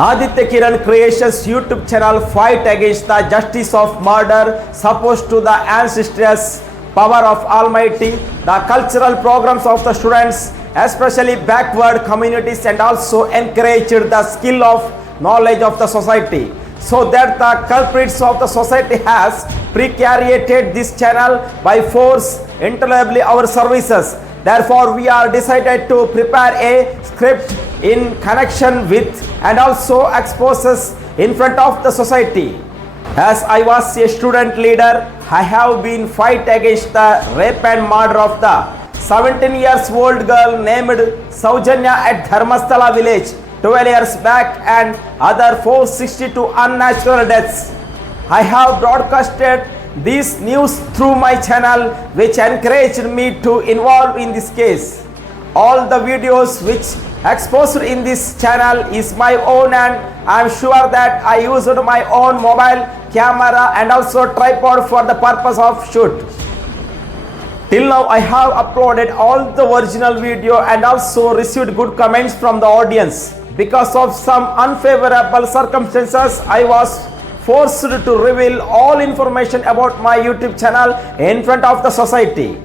Adithya Kiran Creations YouTube channel fight against the justice of murder, supposed to the ancestors power of Almighty, the cultural programs of the students, especially backward communities, and also encouraged the skill of knowledge of the society, so that the culprits of the society has precariated this channel by force intolerably our services. Therefore, we are decided to prepare a script in connection with and also exposes in front of the society. As I was a student leader, I have been fight against the rape and murder of the 17 years old girl named Soujanya at Dharmasthala village 12 years back, and other 462 unnatural deaths. I have broadcasted this news through my channel, which encouraged me to involve in this case. All the videos which exposed in this channel is my own, and I am sure that I used my own mobile camera and also tripod for the purpose of shoot. Till now I have uploaded all the original video and also received good comments from the audience. Because of some unfavorable circumstances, I was forced to reveal all information about my YouTube channel in front of the society.